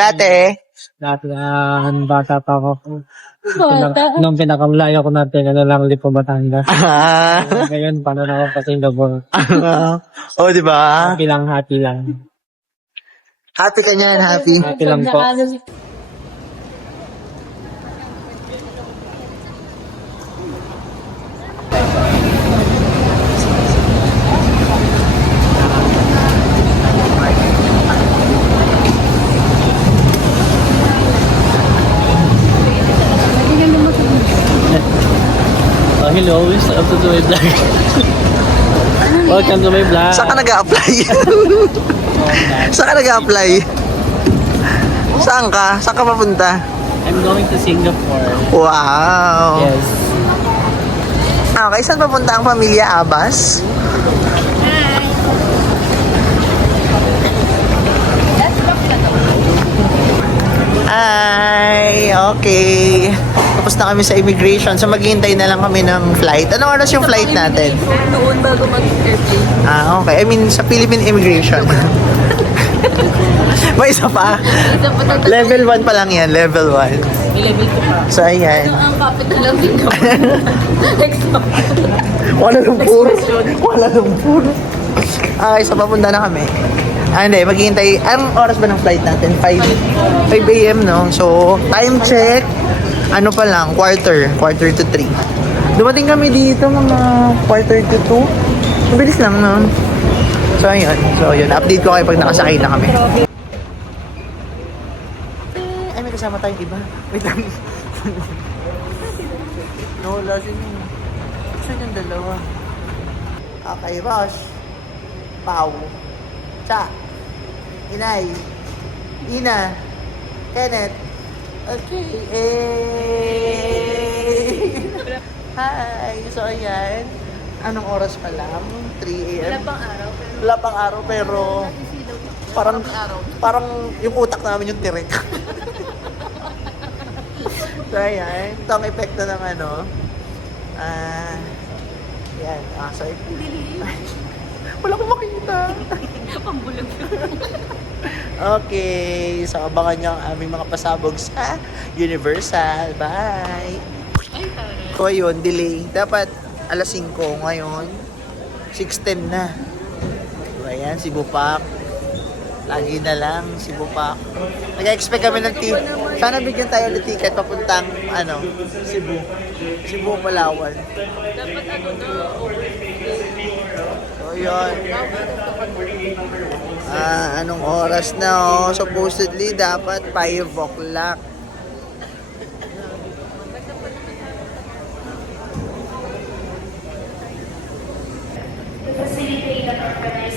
Dati, Dati bata pa ako. Bata. Nung pinakamlayo ko natin, lang Lipo Batangas. ah, Ngayon, paano na ako sa Singapore? oh, di ba? Happy lang, happy lang. Happy ka niyan, happy. Happy lang po. Oh, hello, welcome to my vlog. Welcome to my vlog. Saan ka nag-a-apply? Saan ka nag-a-apply? Saan ka? Saan ka papunta? I'm going to Singapore. Wow! Yes. Okay, saan papunta ang pamilya Abbas? Ay, okay. Tapos na kami sa immigration. So, maghihintay na lang kami ng flight. Anong oras yung flight natin? Noon bago mag-airplane. Ah, okay. I mean, sa Philippine Immigration. May isa pa. Level 1 pa lang yan. Level 1. May level 2 pa. So, ayan. Ang kapit na lang din ka. Kuala Lumpur. Kuala Lumpur. Okay, so papunta na kami. Ah, hindi. Maghihintay. Anong oras ba ng flight natin? 5 a.m., no? So, time check. Ano pa lang? Quarter to 3. Dumating kami dito mga quarter to 2. Mabilis lang, no? So, ayun. Update ko kayo pag nakasakay na kami. Ay, may kasama tayong iba. Wait lang. Nawala sila. Saan yung dalawa? Okay, Rosh. Pau. Cha. Inay. Ina. Kenneth. Okay. Hi. So, ayan. Anong oras pa lang? 3 a.m. Wala pang araw pero parang yung utak namin yung tirik. So, ayan. Ito ang epekto ng ano. Yan. So, wala akong makita. Pambulag ka. Okay. So, abangan nyo ang aming mga pasabog sa Universal. Bye! Ay, taray. So, ayun. Delay. Dapat alas 5 ngayon. 6:10 na. So, ayan. Cebu Park. Lagi na lang. Cebu Park. Nag-expect kami ng ticket. Sana bigyan tayo ng ticket papuntang Cebu. Cebu, Palawan. Dapat ano to, So, yun. Anong oras na, oh? Supposedly, dapat 5 o'clock.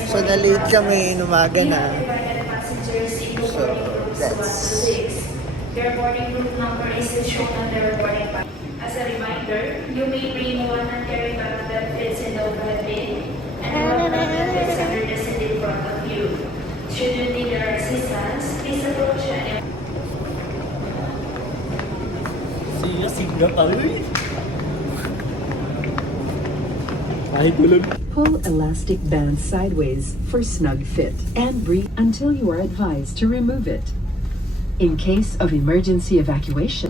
So, na-late kami, umaga na. So, that's... Your boarding group number is shown on the boarding pass. As a reminder, you may bring one non-carry bag that fits in the overhead bin and one bag that fits under the seat in front of you. Should you need our assistance, please approach any. See you, Singapore. Ay, tulog. Pull elastic band sideways for snug fit and breathe until you are advised to remove it. In case of emergency evacuation.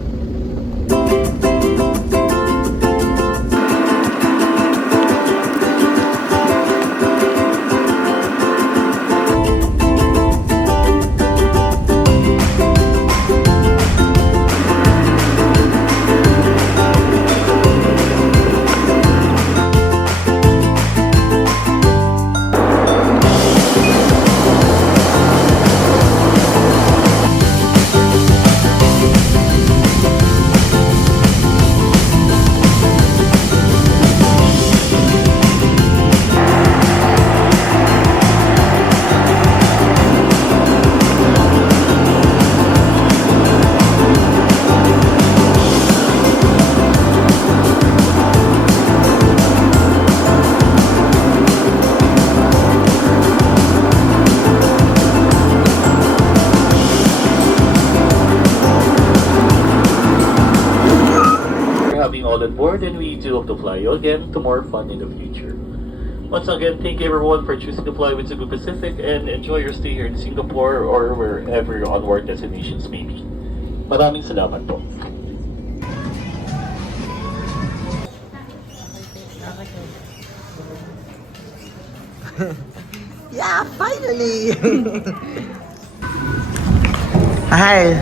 Having all on board, and we do hope to fly you again to more fun in the future. Once again, thank you everyone for choosing to fly with Cebu Pacific and enjoy your stay here in Singapore or wherever your onward destinations may be. Maraming salamat po. Yeah, finally! Hi!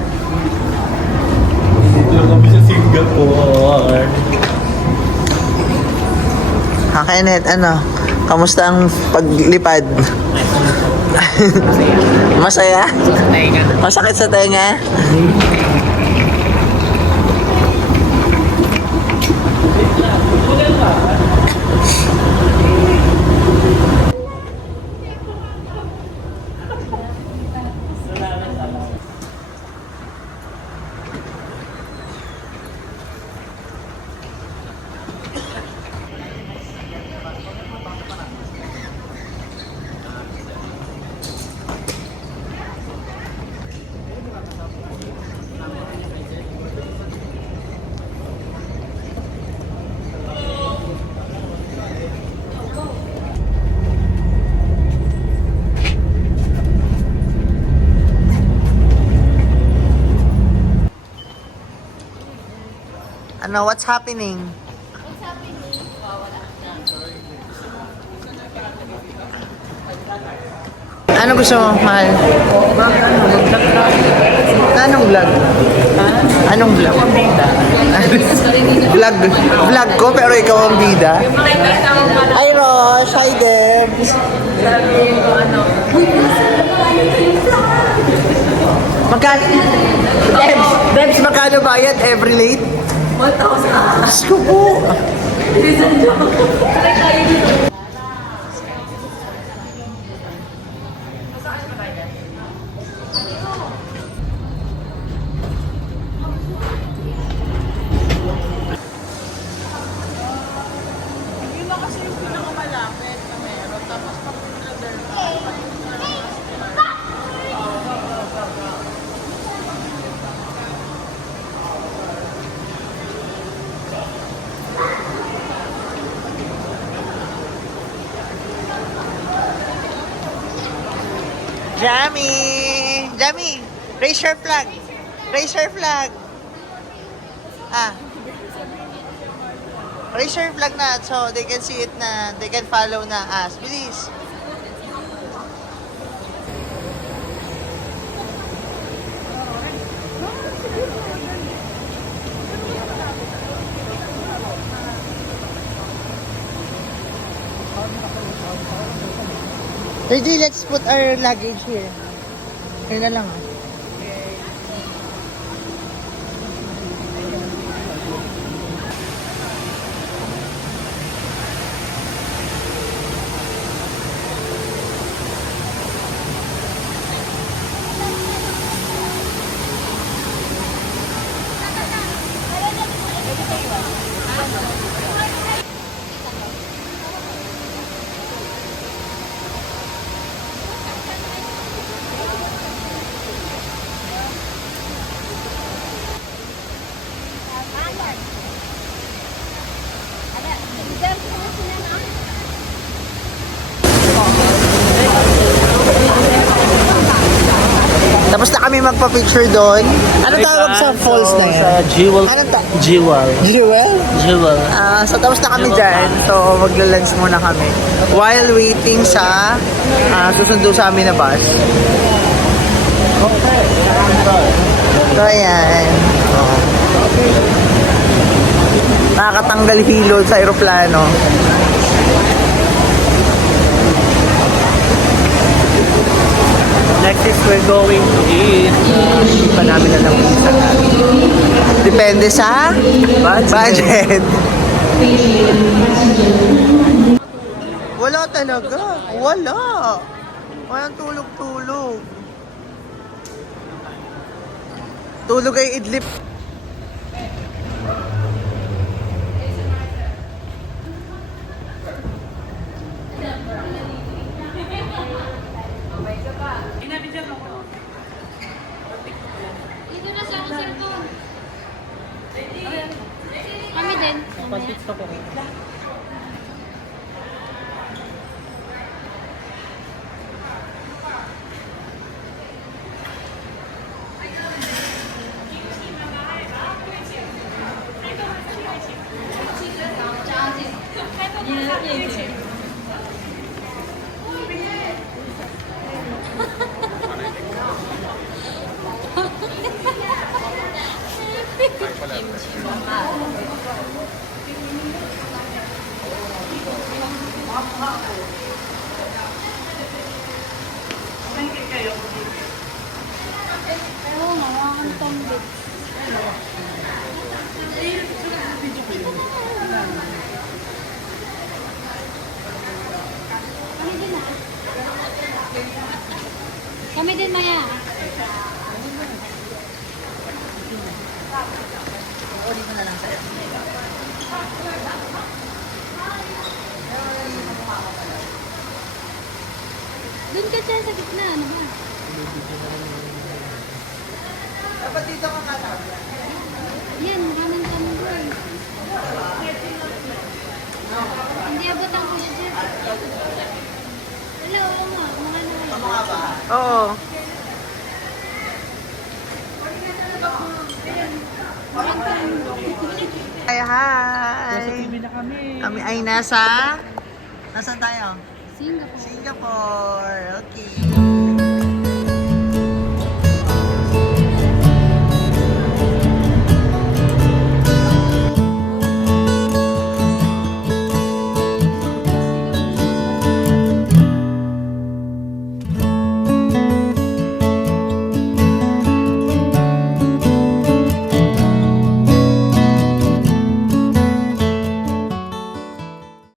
Dito lang kami sa Singapore. Kenneth, ano? Kamusta ang paglipad? Masaya? Masakit sa tenga? Ano, what's happening? Ano gusto mo, mahal? Anong vlog? Anong vlog? Vlog ko pero ikaw ang bida? Hi Rosh! Hi Debs! Magkano? Debs, magkano bayad every late? 1,000. Asko po! Jamie! Jamie! Raise your flag! Raise your flag! Ah. Raise your flag na so they can see it na, they can follow na us. Bilis! Reggie, let's put our luggage here. Here na lang. Tapos na kami magpa-picture doon. Ano tawag sa falls na yan? Sa Jewel. Ano Jewel. Jewel? Jewel. So tapos na kami dyan. So magla-lunch muna kami. While waiting sa susundo sa amin na bus. So ayan. Nakakatanggal hilod sa aeroplano. Next is we're going to eat. Hindi pa namin alam kung saan. Depende sa budget. Wala talaga. Wala. Walang tulog-tulog. Tulog ay idlip. Dito na siya ang cellphone. Kami din. Pag-tiktok ko. Oo nga, mga kantong bit. Kami din ah. Kami din, Maya. Uli ko na lang sa'yo. Doon ka siya sa gitna, ano ba? Dapat dito ka katap. Yan, kanan-kanan ko eh. Hindi abot ang kuya Jeff. Wala, oo nga. Mahal na kayo. Mga ba? Oo. Hi, hi! Nasa TV na kami. Kami ay nasa... Nasaan tayo? Singapore. Singapore. Okay.